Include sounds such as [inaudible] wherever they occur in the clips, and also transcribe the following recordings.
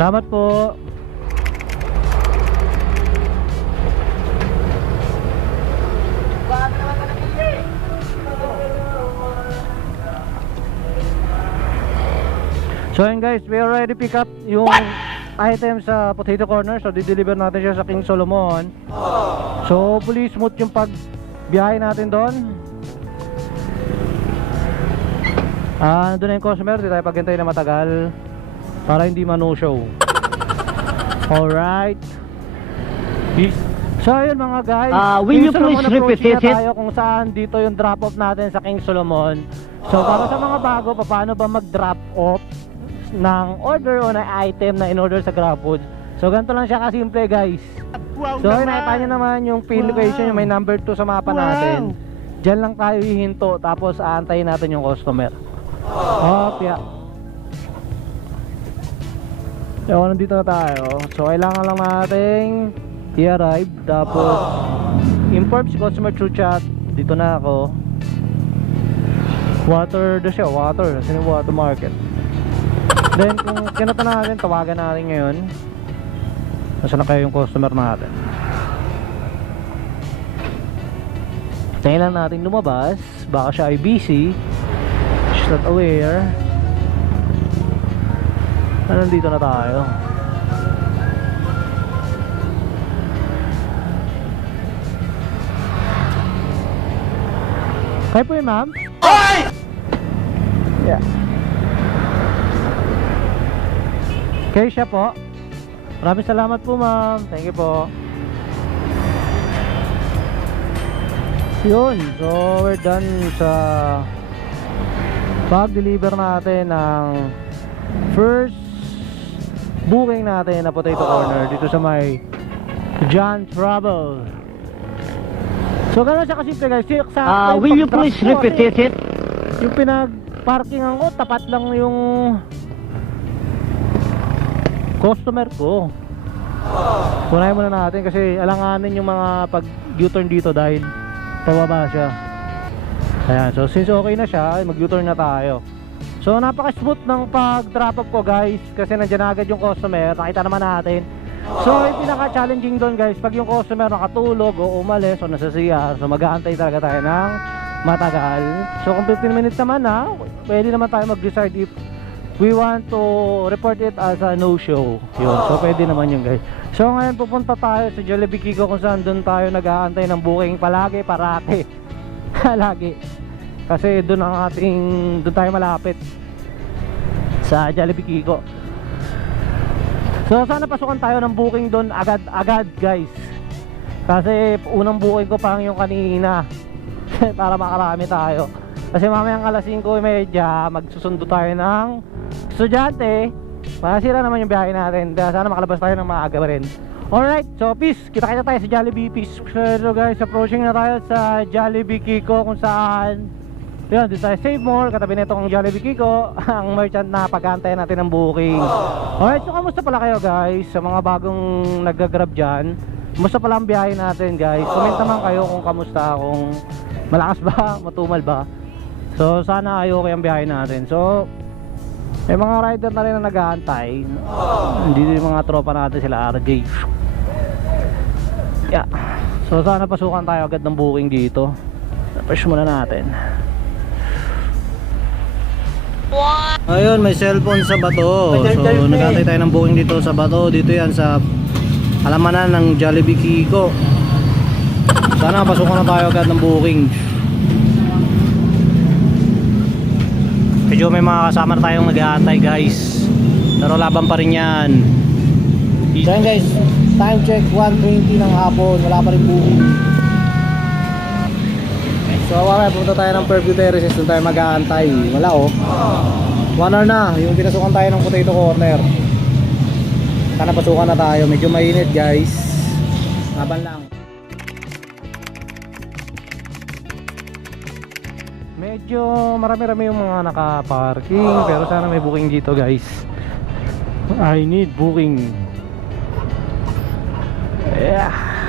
Salamat po. So yun guys, we already pick up yung item sa potato corner. So dideliver natin siya sa King Solomon. So hopefully smooth yung pag biyahe natin doon. Ah, doon na yung customer, di tayo paghintay na matagal para hindi ma-no-show. Alright. So ayun mga guys, Ah, will you please repeat na it? tayo kung saan dito yung drop off natin sa King Solomon. So para sa mga bago, paano ba mag-drop off ng order o ng item na in-order sa GrabFood. So ganito lang siya kasimple guys. So ayun, nakita nyo naman yung pin location, yung may number 2 sa mapa natin. Diyan lang tayo hihinto tapos aantayin natin yung customer. Hop, yeah. So nandito na tayo. So kailangan lang nating i-arrive tapos inform si customer through chat. Dito na ako. Water do siya, water. Yung water market? Then kung kinata natin, tawagan natin ngayon. Nasaan na kayo yung customer natin? Tingnan lang natin lumabas. Baka siya ay busy. She's not aware. Ah, nandito na tayo. Kayo po yun, ma'am? Yeah. Kayo siya po. Maraming salamat po, ma'am. Thank you po. Yun. So, we're done sa pag-deliver natin ng first booking natin na potato corner dito sa may John Travel. So, gano'n siya kasimple guys. Sa Ah, will you please repeat it? Yung pinag-parkingan ko, tapat lang yung customer ko. Kunahin muna natin kasi alanganin yung mga pag U-turn dito dahil pababa siya. Ayan, so since okay na siya, mag U-turn na tayo. So napaka-smooth ng pag-drop off ko guys kasi nandiyan na agad yung customer, nakita naman natin. So yung pinaka-challenging doon guys, pag yung customer nakatulog o umalis o nasa CR, so mag-aantay talaga tayo ng matagal. So kung 15 minutes naman na, pwede naman tayo mag-decide if we want to report it as a no-show. Yun, so pwede naman yun guys. So ngayon pupunta tayo sa Jollibee Kiko kung saan doon tayo nag-aantay ng booking palagi, parati. [laughs] Lagi. Kasi doon ang ating, doon tayo malapit. Sa Jollibee Kiko. So sana pasukan tayo ng booking doon agad-agad guys. Kasi unang booking ko pa yung kanina. [laughs] para makarami tayo. Kasi mamayang alas 5.30 magsusundo tayo ng estudyante. Masira naman yung biyahe natin. Kaya sana makalabas tayo ng maaga rin. Alright, so peace. Kita-kita tayo sa Jollibee. Peace. So guys, approaching na tayo sa Jollibee Kiko kung saan yun, dito tayo Save More, katabi nito ang Jollibee Kiko, [laughs] ang merchant na pag-aantay natin ng booking. Alright, so kamusta pala kayo guys, sa mga bagong nag-grab dyan? Kamusta pala ang biyahe natin guys? Comment naman kayo kung kamusta, kung malakas ba, [laughs] matumal ba. So sana ay okay ang biyahe natin. So, may mga rider na rin na nag-aantay. Dito yung mga tropa natin sila RJ. Yeah. So sana pasukan tayo agad ng booking dito. Push muna natin. Ayun, may cellphone sa bato. So, nagantay tayo ng booking dito sa bato. Dito yan sa alamanan ng Jollibee Kiko. Sana pasukan na tayo agad ng booking. Medyo may mga kasama na tayong nag-aantay guys. Pero laban pa rin yan. So guys, time check 1.20 ng hapon. Wala pa rin booking. So mamaya pumunta tayo ng Fairview Terraces doon tayo mag-aantay. Wala oh. One hour na, yung pinasukan tayo ng potato corner. Sana pasukan na tayo. Medyo mainit guys. Laban lang. Medyo marami-rami yung mga naka-parking pero sana may booking dito guys. I need booking. Yeah.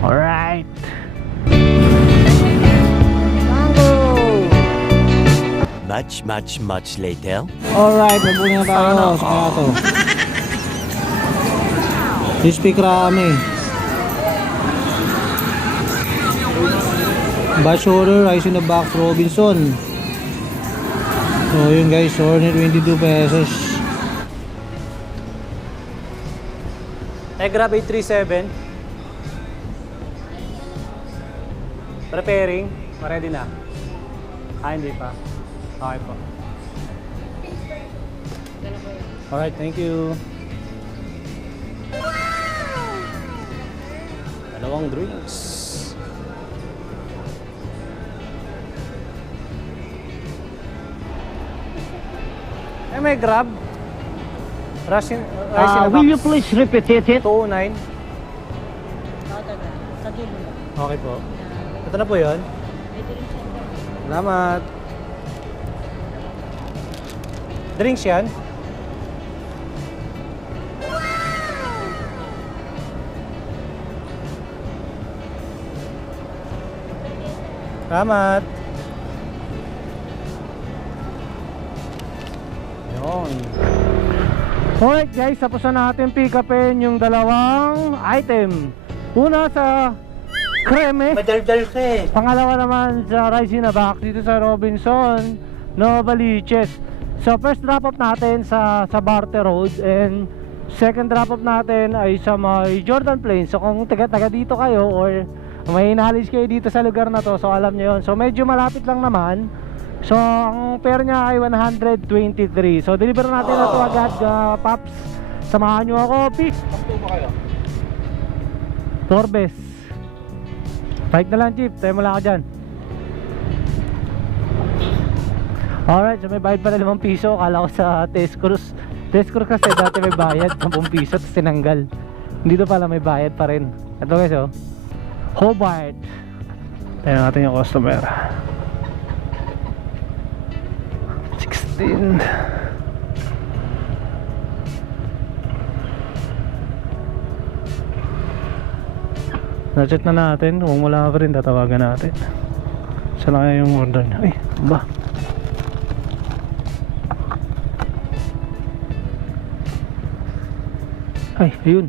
Alright. Much, much, much later. Alright, mabuhay na tayo. Sa kaya to. You speak Rami. Batch order, rice in the box, Robinson. So yun guys, order 22 pesos. Tegra 837. Preparing. Ready na. Ah, hindi pa. Okay po. Alright, thank you. Dalawang drinks. Eh, may grab. Rush in, rice in Uh, will you please repeat it? 209. Sa dulo. Okay po. Ito na po yun. Salamat. Drinks yan? Salamat. Yun. Alright guys, tapos na natin pick upin yung dalawang item. Una sa kreme. Madaldal ka eh. Pangalawa naman sa Rice in a Box dito sa Robinson, Nova Liches. So first drop off natin sa sa Barte Road and second drop off natin ay sa may Jordan Plains. So kung taga taga dito kayo or may knowledge kayo dito sa lugar na to, so alam niyo 'yon. So medyo malapit lang naman. So ang fare niya ay 123. So deliver natin na to agad, uh, Paps. Samahan niyo ako, peace. Torbes. Bike na lang, Chief. Tayo mo lang ako dyan. Alright, so may bayad pala 5 piso. Kala ko sa test cruise. Test cruise kasi dati may bayad, 10 piso, tapos tinanggal. Dito pala may bayad pa rin. Ito guys, oh. Hobart. Tayo natin yung customer. 16. Na-chat na natin. Kung wala pa rin, tatawagan natin. Saan na kaya yung order niya? Ay, ba? Ay, ayun.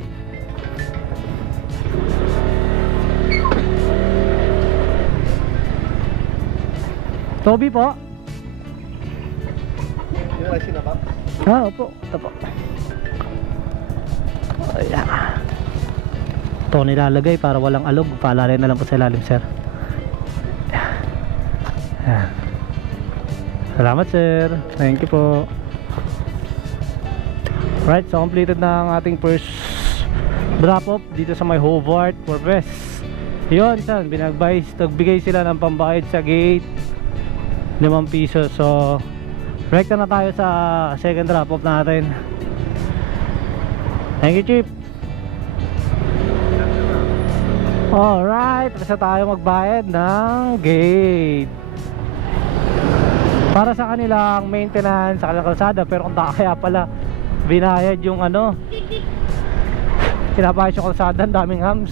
Toby po. Ah, opo. Ito po. Ayan. Ito nilalagay para walang alog. Paalalay na lang po sa ilalim, sir. Ayan. Salamat, sir. Thank you po. Right, so completed na ang ating first drop off dito sa may Hobart for West. Yun, san, binagbay, nagbigay sila ng pambayad sa gate 5 piso. So, rekta na tayo sa second drop off natin. Thank you, Chief. Alright, basta tayo magbayad ng gate. Para sa kanilang maintenance sa kanilang kalsada, pero kung kaya pala binayad yung ano, pinapayos yung kalsada, ang daming hams.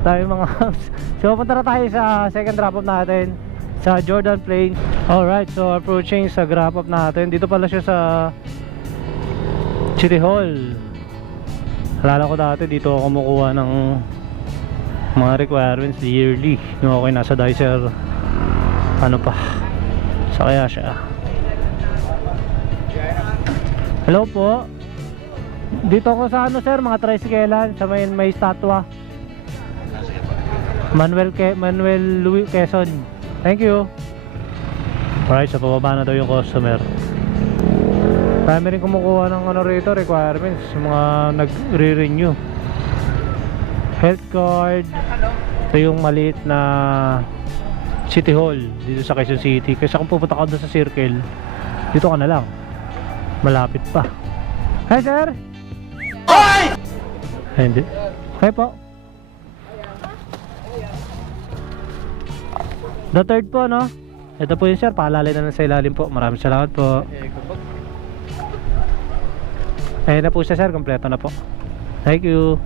Daming mga [laughs] hams. So, punta na tayo sa second drop off natin sa Jordan Plains. Alright, so approaching sa drop off natin. Dito pala siya sa City Hall. Alala ko dati dito ako kumukuha ng mga requirements yearly. Nung ako ay nasa Dicer ano pa sa kaya siya. Hello po. Dito ako sa ano sir, mga tricyclean sa may may statwa. Manuel Ke Manuel Louis Quezon. Thank you. Alright, sa pababa na daw yung customer. Dami rin kumukuha ng ano rito, requirements, yung mga nagre-renew. Health card. Ito yung maliit na City Hall dito sa Quezon City. Kasi kung pupunta ka doon sa Circle, dito ka na lang. Malapit pa. Hi, sir! Hi! Hindi. Hi po. The third po, no? Ito po yun, sir. Paalalay na lang sa ilalim po. Maraming salamat po. Ayun na po siya, sir. Kompleto na po. Thank you.